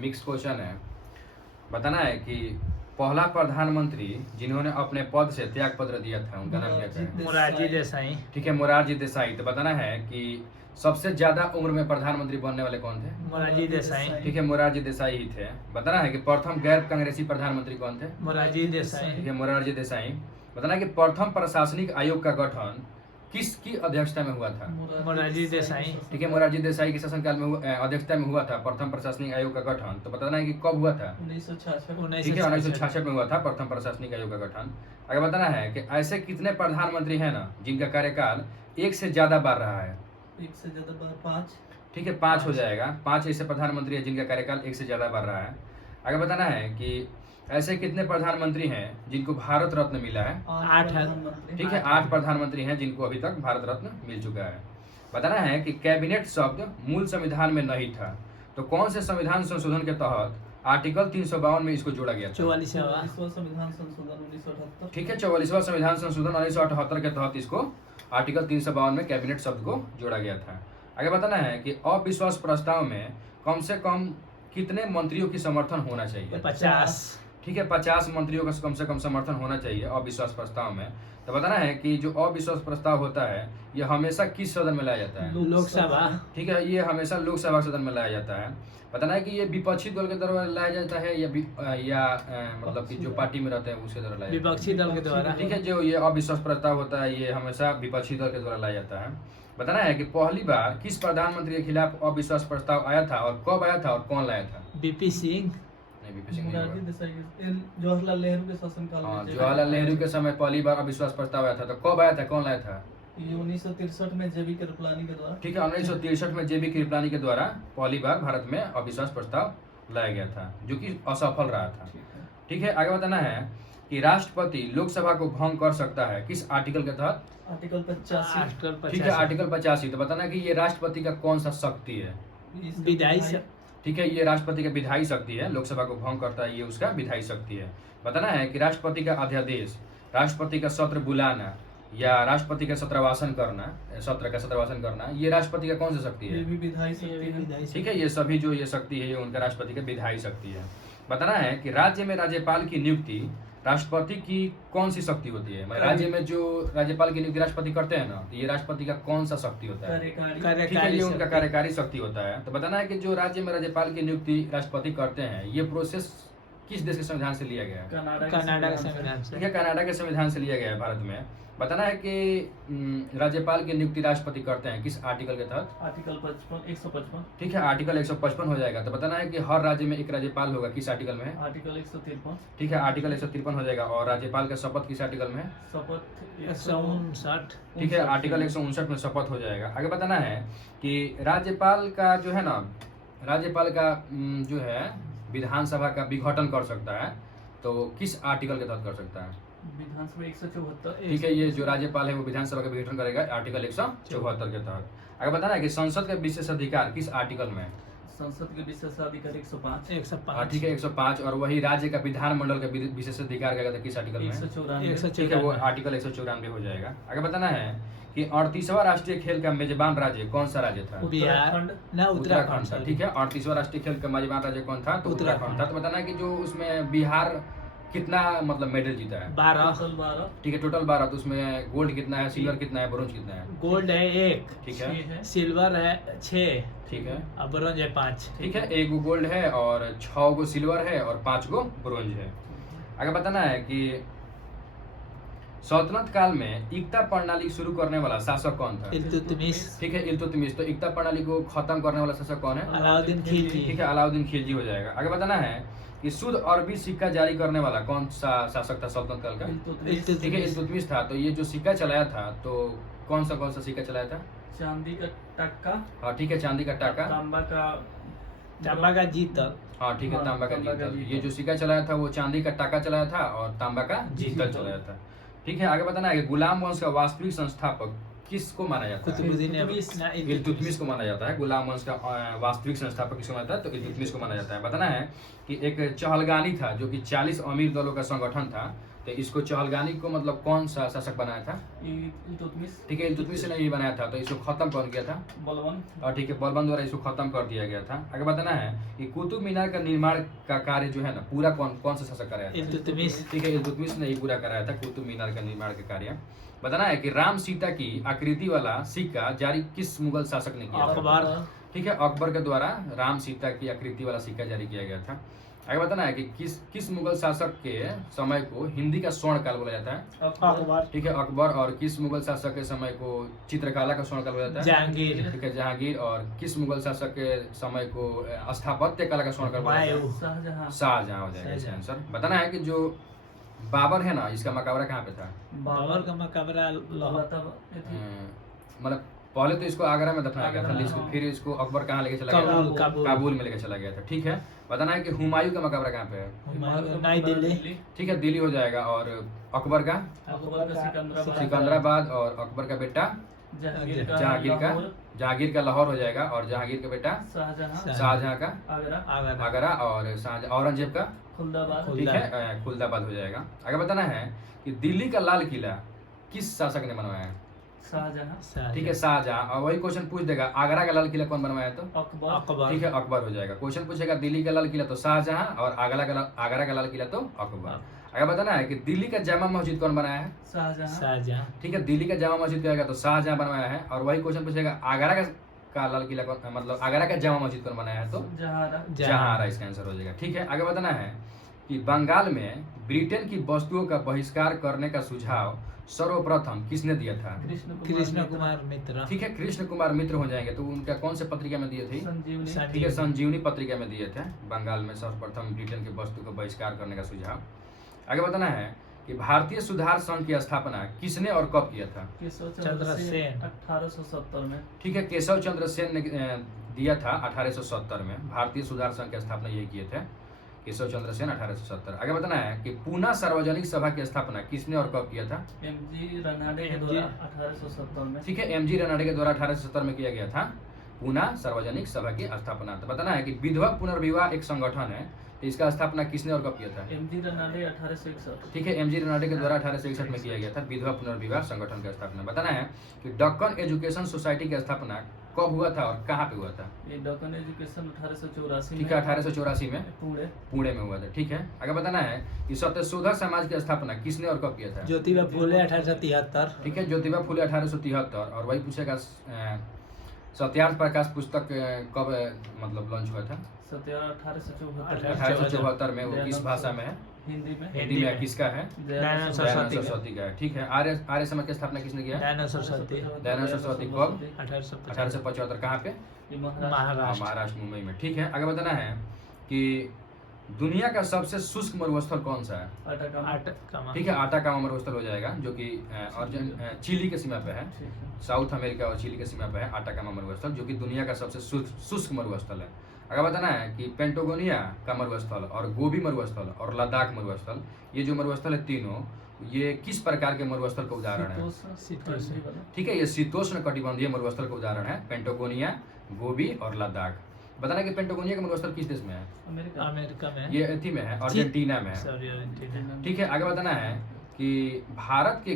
Mix question है। बताना है कि पहला प्रधानमंत्री जिन्होंने अपने पद से त्याग पत्र दिया था उनका नाम क्या था? मोरारजी देसाई। ठीक है, मोरारजी देसाई। तो बताना है कि सबसे ज्यादा उम्र में प्रधानमंत्री बनने वाले कौन थे? मोरारजी देसाई। ठीक है, मोरारजी देसाई ही थे। बताना है कि प्रथम गैर कांग्रेसी प्रधानमंत्री कौन थे? मोरारजी देसाई। ठीक है, मोरारजी देसाई। बताना है कि प्रथम प्रशासनिक आयोग का गठन किसकी अध्यक्षता में हुआ था? मोरारजी देसाई। ठीक है, मोरारजी देसाई के शासनकाल में अध्यक्षता में हुआ था प्रथम प्रशासनिक आयोग का गठन। तो बताना है कि कब हुआ था? 1966। ठीक है, 1966 में हुआ था प्रथम प्रशासनिक आयोग का गठन। आगे बताना है कि ऐसे कितने प्रधानमंत्री हैं ना जिनका कार्यकाल एक से ज्यादा बार रहा है? एक से ज्यादा बार 5। ठीक है, 5 हो जाएगा। 5 ऐसे प्रधानमंत्री हैं जिनका कार्यकाल एक से ज्यादा बार रहा है। आगे बताना है कि ऐसे कितने प्रधानमंत्री हैं जिनको भारत रत्न मिला है? 8 है। ठीक है, 8 प्रधानमंत्री हैं जिनको अभी तक भारत रत्न मिल चुका है। बताना है कि कैबिनेट शब्द मूल संविधान में नहीं था, तो कौन से संविधान संशोधन के तहत आर्टिकल 352 में इसको जोड़ा गया था? 44वां संविधान संशोधन 1978। ठीक है, 44वां संविधान संशोधन 1978 के तहत इसको आर्टिकल 352 में कैबिनेट शब्द को जोड़ा गया था। आगे बताना है कि अविश्वास प्रस्ताव में कम से कम कितने मंत्रियों की समर्थन होना चाहिए? 50। ठीक है, 50 मंत्रियों का कम से कम समर्थन होना चाहिए अविश्वास प्रस्ताव में। तो बताना है कि जो अविश्वास प्रस्ताव होता है ये हमेशा किस सदन में लाया जाता है? लोकसभा। ठीक है, ये हमेशा लोकसभा सदन में लाया जाता है। बताना है कि ये विपक्षी दल के द्वारा लाया जाता है या मतलब कि जो पार्टी में रहते हैं उसके द्वारा लाया जाता है? विपक्षी दल के द्वारा। ठीक है, जो ये अविश्वास प्रस्ताव होता है ये हमेशा विपक्षी दल के द्वारा लाया जाता है। बताना है कि पहली बार किस प्रधानमंत्री के खिलाफ अविश्वास प्रस्ताव आया था और कब आया था और कौन लाया था? बीपी सिंह। नहीं, वीपी सिंह नहीं मोरारजी होगा। देसाई जवाहरलाल नेहरू के शासनकाल हाँ, में। जवाहरलाल नेहरू के समय पहली बार अविश्वास प्रस्ताव आया था। तो कब आया था, कौन लाया था? ये 1963 में जेबी कृपलानी के द्वारा। ठीक है, 1963 में जेबी कृपलानी के द्वारा पहली बार भारत में अविश्वास प्रस्ताव लाया गया था जो कि असफल रहा था। ठीक है, आगे बताना है कि राष्ट्रपति लोकसभा को भंग कर सकता है किस आर्टिकल के तहत? आर्टिकल 85। ठीक है, आर्टिकल 85। तो बताना है कि ये राष्ट्रपति का कौन सा शक्ति है? विधायी। ठीक है, ये राष्ट्रपति का विधायी शक्ति है। लोकसभा को भंग करता है ये उसका विधायी शक्ति है। बताना है कि राष्ट्रपति का अध्यादेश, राष्ट्रपति का सत्र बुलाना या राष्ट्रपति का सत्रवासन करना, सत्र का सत्रवासन करना, ये राष्ट्रपति का कौन सा शक्ति ये है? भी विधायी शक्ति है। ठीक है, ये सभी जो ये शक्ति है ये उनका राष्ट्रपति का विधायी शक्ति है। बताना है कि राज्य में राज्यपाल की नियुक्ति राष्ट्रपति की कौन सी शक्ति होती है? मतलब राज्य में जो राज्यपाल की नियुक्ति राष्ट्रपति करते हैं ना, तो ये राष्ट्रपति का कौन सा शक्ति होता है? ठीक है, ये उनका कार्यकारी शक्ति होता है। तो बताना है कि जो राज्य में राज्यपाल की नियुक्ति राष्ट्रपति करते हैं ये प्रोसेस किस देश के संविधान से लिया गया है? कनाडा के संविधान ठीक से। है, कनाडा के संविधान से लिया गया है भारत में। बताना है कि राज्यपाल की नियुक्ति राष्ट्रपति करते हैं किस आर्टिकल के तहत? आर्टिकल 155। ठीक है, आर्टिकल 155 हो जाएगा। तो बताना है कि हर राज्य में एक राज्यपाल होगा किस आर्टिकल में है? आर्टिकल 153। ठीक है, आर्टिकल 153 हो जाएगा। और राज्यपाल का शपथ किस आर्टिकल में है? शपथ 159। ठीक है, आर्टिकल 159 में शपथ हो जाएगा। आगे बताना है कि राज्यपाल का जो है ना, राज्यपाल का जो है विधानसभा का विघटन कर सकता है तो किस आर्टिकल के तहत कर सकता है? विधानसभा 174। ठीक है, ये जो राज्यपाल है वो विधानसभा का विघटन करेगा आर्टिकल 174 के तहत। आगे बताना है कि संसद का विशेष अधिकार किस आर्टिकल में है? संसद के विशेषाधिकार 105। 105। ठीक है, 105। और वही राज्य का विधानमंडल का विशेष अधिकार का किस आर्टिकल में है? 194। ठीक है, वो आर्टिकल 194 हो जाएगा। आगे बताना है कि 38वां राष्ट्रीय खेल का मेजबान राज्य कौन सा राज्य था? बिहार ना उत्तराखंड था। ठीक है, 38वां राष्ट्रीय खेल का मेजबान राज्य कौन था? तो उत्तराखंड था। तो बताना है कि जो उसमें बिहार कितना मतलब मेडल जीता है? 12। ठीक है, टोटल 12। तो उसमें गोल्ड कितना है, सिल्वर कितना है, ब्रोंज कितना है? गोल्ड है 1, ठीक है, सिल्वर है 6 ठीक है, और ब्रोंज है 5। ठीक है। 1 गो गोल्ड है और 6 गो सिल्वर है और 5 गो ब्रोंज है। आगे बताना है कि सल्तनत काल में एकता प्रणाली शुरू करने वाला शासक कौन था? इल्तुतमिश। ठीक है, इल्तुतमिश। तो एकता प्रणाली को खत्म करने वाला शासक कौन है? अलाउद्दीन खिलजी। ठीक है, अलाउद्दीन खिलजी हो जाएगा। आगे बताना है कि शुद्ध अरबी सिक्का जारी करने वाला कौन सा शासक था सल्तनत काल का? ठीक है, इल्तुतमिश था। तो ये जो सिक्का चलाया था तो कौन सा सिक्का चलाया था? चांदी का टक्का। हाँ, ठीक है, चांदी का टाका। तांबा का जीतल। हाँ, ठीक है, हाँ, तांबा का तांबा का जीतल। जीतल। ये जो सिक्का चलाया था वो चांदी का टाका चलाया था और तांबा का जीतल चलाया था। ठीक है, आगे बताना है कि गुलाम वंश का वास्तविक संस्थापक किसको माना जाता है? कुतुबुद्दीन इल्तुतमिश को माना जाता है। गुलाम वंश का वास्तविक संस्थापक किसको माना जाता है? तो इल्तुतमिश को माना जाता है। बताना है कि एक चहलगानी था जो कि 40 अमीर दलों का संगठन था। तो इसको चहलगानी को मतलब कौन सा शासक बनाया था? इल्तुतमिश, ठीक है, इल्तुतमिश ने ही बनाया था। तो इसको खत्म कौन किया था? बलबन, और ठीक है, बलबन द्वारा इसको खत्म कर दिया गया था। आगे बताना है कि कुतुब मीनार का निर्माण का कार्य जो है ना पूरा कौन कौन सा शासक कराया था? इल्तुतमिश। ठीक है, इल्तुतमिश ने ही पूरा कराया था कुतुब मीनार का निर्माण का कार्य। बताना है कि राम सीता की आकृति वाला सिक्का जारी किस मुगल शासक ने किया था? अकबर। ठीक है, अकबर के द्वारा राम सीता की आकृति वाला सिक्का जारी किया गया था। आगे बताना है कि किस मुगल शासक के समय को हिंदी का स्वर्ण काल बोला जाता है? अकबर, ठीक है, अकबर। और किस मुगल शासक के समय को चित्रकला का स्वर्ण काल बोला जाता है? जहांगीर। ठीक है, जहांगीर। और किस मुगल शासक के समय को स्थापत्य कला का स्वर्ण काल बोला जाता है? हुमायूं। शाहजहां, शाहजहां हो जाएगा इसका आंसर। बताना है कि जो बाबर है ना, इसका मकबरा कहाँ पे था? बाबर का मकबरा लाहौर। मतलब पहले तो इसको आगरा में दफनाया गया था, आगरा, लेकिन हाँ। फिर इसको अकबर कहाँ लेके चला गया था? काबुल। काबुल। काबुल में लेके चला गया था। ठीक है, बताना है कि हुमायूं का मकबरा कहाँ पे है? हुमायूं नई दिल्ली। ठीक है, दिल्ली हो जाएगा। और अकबर का? अकबर का सिकंदराबाद, सिकंदराबाद। और अकबर का बेटा जहांगीर का लाहौर हो जाएगा। और जहांगीर का बेटा शाहजहां, शाहजहां का आगरा, आगरा। और औरंगजेब का? खुलदाबाद, ठीक है, खुलदाबाद हो जाएगा। आगे बताना है कि दिल्ली का लाल किला किस शासक ने बनवाया है? शाहजहां, ठीक है, शाहजहां। और वही क्वेश्चन पूछ देगा आगरा का लाल किला कौन बनवाया? तो अकबर, अकबर। ठीक है, अकबर हो जाएगा। क्वेश्चन पूछेगा दिल्ली का लाल किला तो शाहजहां, और आगरा का लाल किला तो अकबर। आगे बताना है कि दिल्ली का जामा मस्जिद कौन बनाया है? शाहजहां, शाहजहां। ठीक है, दिल्ली का जामा मस्जिद कहेगा तो शाहजहां बनवाया है। और वही क्वेश्चन पूछेगा आगरा का लाल किला कौन, मतलब आगरा का जामा मस्जिद कौन बनाया है? तो जहारा, जहांरा इसका आंसर हो जाएगा। ठीक है, आगे बताना है कि बंगाल में ब्रिटेन की वस्तुओं का बहिष्कार करने का सुझाव सर्वप्रथम किसने दिया था? कृष्ण कुमार मित्र। ठीक है, कृष्ण कुमार मित्र हो जाएंगे। तो उनका कौन से पत्रिका में दिए थे? संजीवनी, ठीक है, संजीवनी पत्रिका में दिए थे। बंगाल में सर्वप्रथम ब्रिटेन की वस्तु का बहिष्कार करने का सुझाव। आगे बताना है कि भारतीय सुधार संघ की स्थापना किसने और कब किया था? केशव चंद्र चंद्र सेन। सेन 1870 में। ठीक है, केशव चंद्र सेन ने दिया था 1870 में। भारतीय सुधार संघ की स्थापना यही किए थे, केशव चंद्र सेन 1870। आगे बताना है कि पूना सार्वजनिक सभा की स्थापना किसने और कब किया था? एमजी रनाडे के द्वारा 1870 में। ठीक है, एमजी रनाडे के द्वारा 1870 में किया गया था पूना सार्वजनिक सभा की स्थापना। तो बताना है कि विधवा पुनर्विवाह एक संगठन है, तो इसका स्थापना किसने और कब किया था? एमजी रनाडे 1861। ठीक है, एमजी रनाडे के द्वारा 1861 में किया गया था विधवा पुनर्विवाह संगठन की स्थापना। बताना है कि दक्कन एजुकेशन सोसाइटी की स्थापना कब हुआ था और कहाँ पे हुआ था? ये दक्कन एजुकेशन 1884 ठीक है, 1884 में पुणे में हुआ था। ठीक है, आगे बताना है कि सत्यशोधक समाज की स्थापना किसने और कब किया था? ज्योतिबा फुले 1873। ठीक है, ज्योतिबा फुले 1873। और वही पूछेगा सत्यार्थ प्रकाश पुस्तक कब मतलब लॉन्च हुआ था? 1874 में। वो किस भाषा में है? हिंदी में। हिंदी में। किसका है? दयानंद दयानंद सरस्वती सरस्वती का है। ठीक है, आर्य समाज की स्थापना किसने किया? दयानंद सरस्वती। दयानंद सरस्वती कब? 1875। 1875। कहाँ पे? ये महाराष्ट्र। महाराष्ट्र, मुंबई में। ठीक है, आगे बताना है कि दुनिया का सबसे शुष्क मरुस्थल कौन सा है? आटाकामा। ठीक है, आटाकामा मरुस्थल हो जाएगा, जो कि चिली के सीमा पे है। ठीक है। साउथ अमेरिका और चिली के सीमा पे है आटाकामा मरुस्थल, जो कि दुनिया का सबसे शुष्क मरुस्थल है। अगर बताना है कि पेंटागोनिया का मरुस्थल और गोबी मरुस्थल और लद्दाख मरुस्थल, ये जो मरुस्थल है तीनों, ये किस प्रकार के मरुस्थल का उदाहरण है? शीतोष्ण। ठीक है, ये शीतोष्ण कटिबंधीय मरुस्थल का उदाहरण है, पेंटागोनिया, गोबी और लद्दाख। बताना कि पेंटागोनिया का मरुस्थल किस देश में है? अमेरिका में। ये एथी में है, अर्जेंटीना में है। Sorry, Argentina. ठीक है, आगे बताना है कि भारत के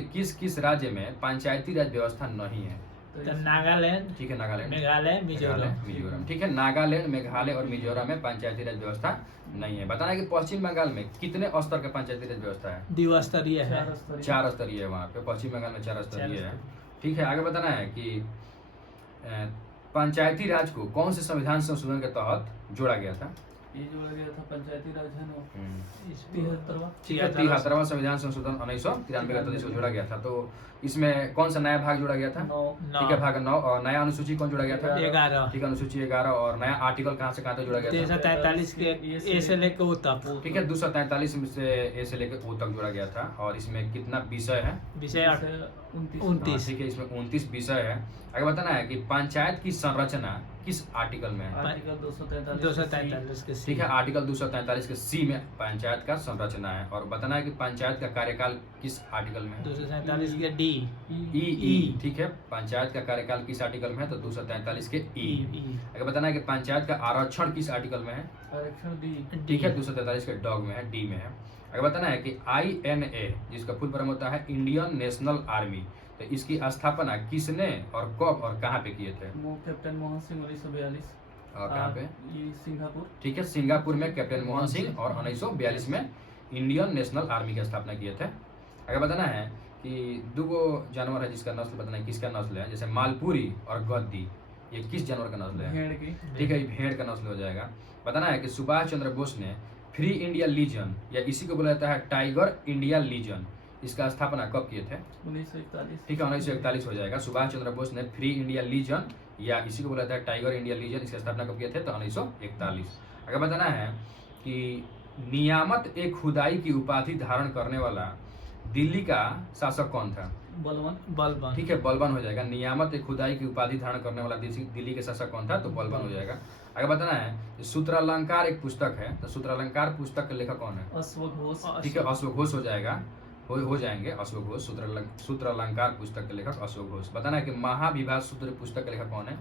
किस किस राज्य में पंचायती राज व्यवस्था नहीं है? तो नागालैंड। ठीक है, नागालैंड, मेघालय, मिजोरम। ठीक है, नागालैंड, मेघालय और मिजोरम में पंचायती राज व्यवस्था नहीं है। बताना है कि पश्चिम बंगाल में कितने स्तर का पंचायती राज व्यवस्था है? द्विस्तरीय है। 4 स्तरीय है वहाँ पे, पश्चिम बंगाल में 4 स्तरीय है। ठीक है, आगे बताना है कि पंचायती राज को कौन से संविधान संशोधन के तहत जोड़ा गया था? ये जोड़ा गया था पंचायती राज है ना, 73वां 73वां संविधान संशोधन 1993 के तहत इसको जोड़ा गया था। तो इसमें कौन सा नया भाग जोड़ा गया था? 9। ठीक है, भाग 9। और नया अनुसूची कौन जोड़ा गया था? 11। ठीक है, अनुसूची 11। और नया आर्टिकल कहाँ से कहाँ तक जोड़ा गया था? 343 के ए से लेकर ओ तक। ठीक है, 243 से ए से लेकर ओ तक जोड़ा गया था। और इसमें कितना विषय है? विषय 29। ठीक है, इसमें 29 विषय है। आगे बताना है कि पंचायत की संरचना किस आर्टिकल में है? आर्टिकल 243 के ठीक है, आर्टिकल 243 के सी में पंचायत का संरचना है। और बताना है कि पंचायत का कार्यकाल किस आर्टिकल में है? 247 के डी। ई। ठीक है, पंचायत का कार्यकाल किस आर्टिकल में है? तो 243 के ई। अगर बताना है कि पंचायत का आरक्षण किस आर्टिकल में है? आरक्षण डी। ठीक है, 243 के डॉग में है, डी में है। अगर बताना है कि INA जिसका फुल फॉर्म होता है इंडियन नेशनल आर्मी, तो इसकी स्थापना किसने और कब और कहाँ पे किए थे? कैप्टन मोहन सिंह 1942। और कहाँ पे? ये सिंगापुर। ठीक है, सिंगापुर में कैप्टन मोहन सिंह और 1942 में इंडियन नेशनल आर्मी की स्थापना किए थे। अगर बताना है कि दो जानवर है जिसका नस्ल बताना है किसका नस्ल है, जैसे मालपुरी और गद्दी, ये किस जानवर का नस्ल है? भेड़ की। ठीक है, ये भेड़ का नस्ल हो जाएगा। बताना है कि सुभाष चंद्र बोस ने फ्री इंडिया लीजन या इसी को बोला जाता है टाइगर इंडिया लीजन, इसका स्थापना कब किए थे? 1941। ठीक है, 1941 हो जाएगा। सुभाष चंद्र बोस ने फ्री इंडिया लीजन या इसी को बोला जाता है टाइगर इंडिया लीजन, इसकी स्थापना कब किए थे? तो 1941। अगर बताना है कि नियामत ए खुदाई की उपाधि धारण करने वाला दिल्ली का शासक कौन था? बलवन। बलबन। ठीक है, बलबन हो जाएगा। नियामत ए खुदाई की उपाधि धारण करने वाला दिल्ली के शासक कौन था? तो बलबन हो जाएगा। अगर बताना है सूत्रालंकार एक पुस्तक है, तो सूत्रालंकार पुस्तक के लेखक कौन है? अश्वघोष। ठीक है, अश्वघोष हो जाएगा, हो जाएंगे अश्वघोष। सूत्रालंकार पुस्तक के लेखक अश्वघोष। बताना है कि महाविभाग सूत्र पुस्तक के लेखक कौन है?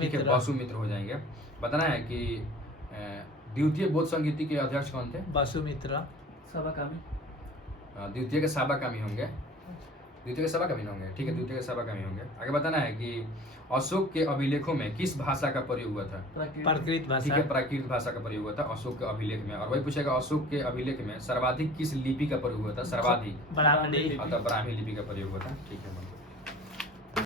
ठीक है, वसुमित्र हो जाएंगे। बताना है कि द्वितीय बौद्ध संगीति के अध्यक्ष कौन थे? वसुमित्रा। सबाकामी। द्वितीय के साबाकामी होंगे। द्वितीय के साबाकामी होंगे, ठीक है, द्वितीय के साबाकामी होंगे। आगे बताना है कि अशोक के अभिलेखों में किस भाषा का प्रयोग हुआ था? प्राकृत ठीक भाषा। है, प्राकृत भाषा का प्रयोग हुआ था अशोक के अभिलेख में। और वही पूछेगा अशोक के अभिलेख में सर्वाधिक किस लिपि का प्रयोग हुआ था? सर्वाधिक ब्राह्मणी। अतः ब्राह्मी लिपि का प्रयोग हुआ था। ठीक है।